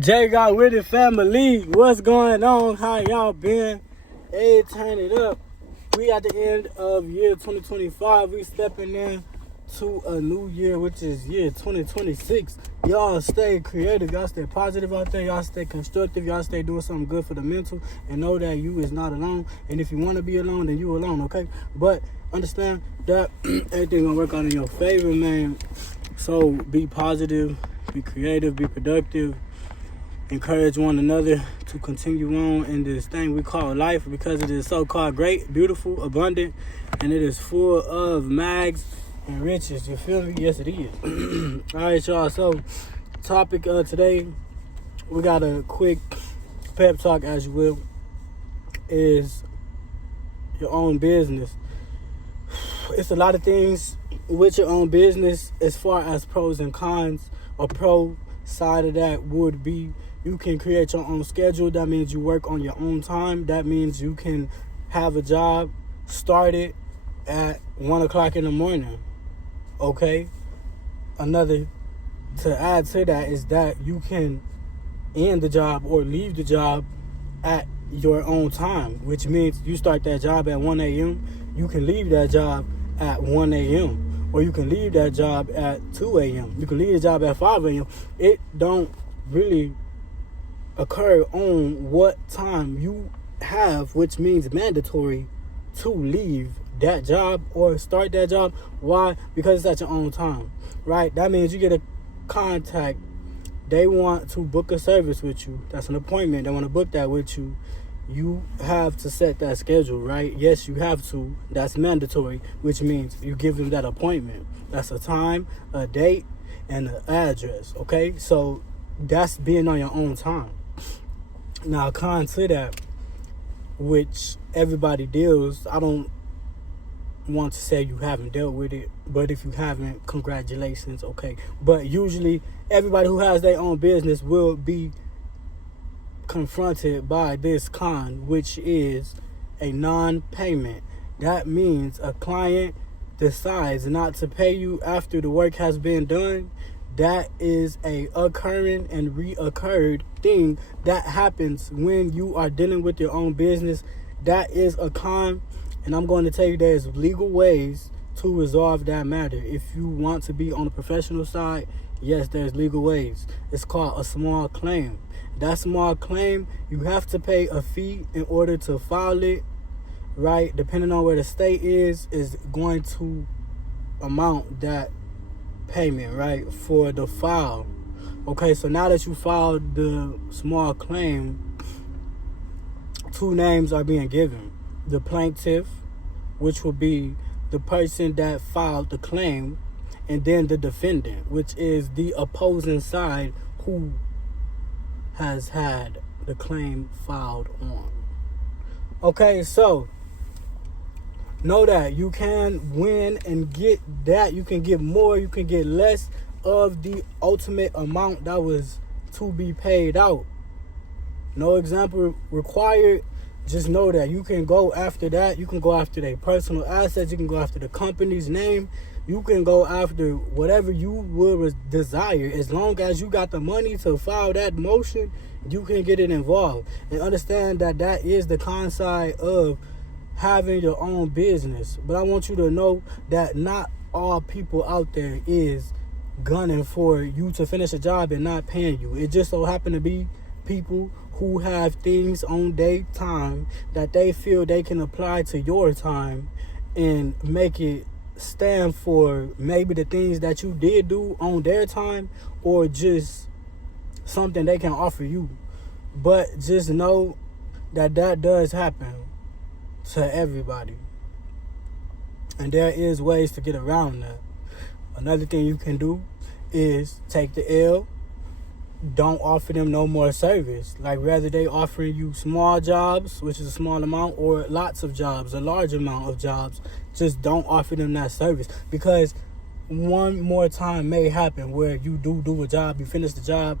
Jay got with it, family. What's going on? How y'all been? Hey, turn it up. We at the end of year 2025. We stepping in to a new year, which is year 2026. Y'all stay creative. Y'all stay positive out there. Y'all stay constructive. Y'all stay doing something good for the mental. And know that you is not alone. And if you want to be alone, then you alone, okay? But understand that everything gonna work out in your favor, man. So be positive, be creative, be productive. Encourage one another to continue on in this thing we call life, because it is so-called great, beautiful, abundant, and it is full of mags and riches. You feel me? Yes, it is. All right, y'all. So, topic today, we got a quick pep talk, as you will, is your own business. It's a lot of things with your own business as far as pros and cons. A pro side of that would be you can create your own schedule. That means you work on your own time. That means you can have a job started at 1 o'clock in the morning. Okay? Another to add to that is that you can end the job or leave the job at your own time, which means you start that job at 1 a.m. You can leave that job at 1 a.m. or you can leave that job at 2 a.m. You can leave the job at 5 a.m. It don't really occur on what time you have, which means mandatory to leave that job or start that job. Why? Because it's at your own time, right? That means you get a contact. They want to book a service with you. That's an appointment. They want to book that with you. You have to set that schedule, right? Yes, you have to. That's mandatory, which means you give them that appointment. That's a time, a date, and an address, okay? So that's being on your own time. Now, con to that, which everybody deals, I don't want to say you haven't dealt with it, but if you haven't, congratulations, okay? But usually, everybody who has their own business will be confronted by this con, which is a non-payment. That means a client decides not to pay you after the work has been done. That is a occurring and reoccurred thing that happens when you are dealing with your own business. That is a con, and I'm going to tell you there's legal ways to resolve that matter. If you want to be on the professional side, yes, there's legal ways. It's called a small claim. That small claim, you have to pay a fee in order to file it, right? Depending on where the state is going to amount that payment, right, for the file. Okay, so now that you filed the small claim, two names are being given. The plaintiff, which will be the person that filed the claim, and then the defendant, which is the opposing side who has had the claim filed on. Okay, so know that you can win and get that. You can get more, you can get less of the ultimate amount that was to be paid out. No example required. Just know that you can go after that. You can go after their personal assets. You can go after the company's name. You can go after whatever you will desire. As long as you got the money to file that motion, you can get it involved. And understand that that is the con side of having your own business. But I want you to know that not all people out there is gunning for you to finish a job and not paying you. It just so happen to be people who have things on their time that they feel they can apply to your time and make it stand for maybe the things that you did do on their time, or just something they can offer you. But just know that that does happen to everybody, and there is ways to get around that. Another thing you can do is take the L. Don't offer them no more service. Like, whether they offering you small jobs, which is a small amount, or lots of jobs, a large amount of jobs, just don't offer them that service. Because one more time may happen where you do a job, you finish the job,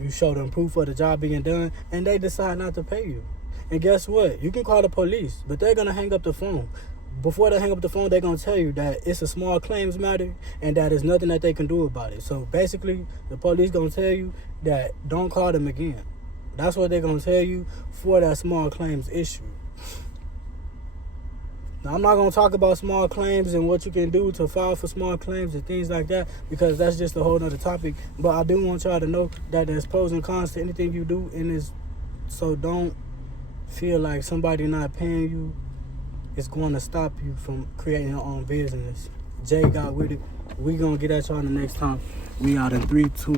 you show them proof of the job being done, and they decide not to pay you. And guess what? You can call the police, but they're going to hang up the phone. before they hang up the phone, they're going to tell you that it's a small claims matter and that there's nothing that they can do about it. So basically, the police going to tell you that don't call them again. That's what they're going to tell you for that small claims issue. Now, I'm not going to talk about small claims and what you can do to file for small claims and things like that, because that's just a whole other topic. But I do want y'all to know that there's pros and cons to anything you do in this. So don't feel like somebody not paying you is going to stop you from creating your own business. Jay got with it. We going to get at y'all the next time. We out in 3, 2,